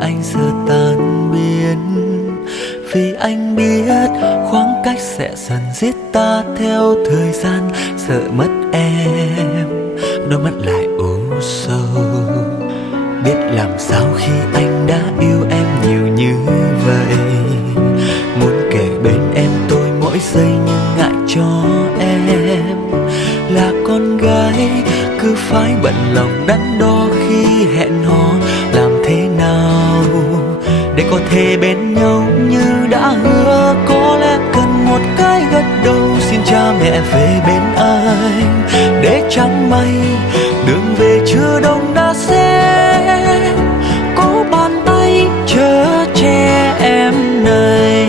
anh giờ tan biến. Vì anh biết khoảng cách sẽ dần giết ta theo thời gian. Sợ mất em, đôi mắt lại u sầu. Biết làm sao khi anh đã yêu em nhiều như vậy. Muốn kể bên em tôi mỗi giây nhưng ngại cho em là con gái, cứ phải bận lòng đắn đo khi hẹn hò. Làm thế nào để có thể bên nhau như đã hứa? Có lẽ cần một cái gật đầu xin cha mẹ về bên anh, để chẳng may đường về chưa đông đã sẽ có bàn tay chở che em này.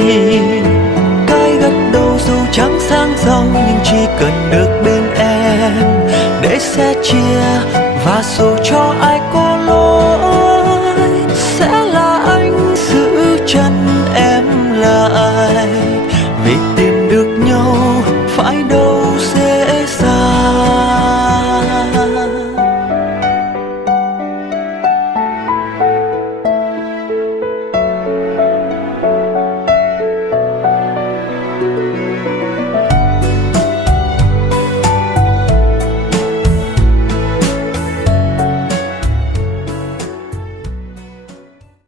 Cái gật đầu dù chẳng sang giàu nhưng chỉ cần được bên em, để sẻ chia và dù cho ai có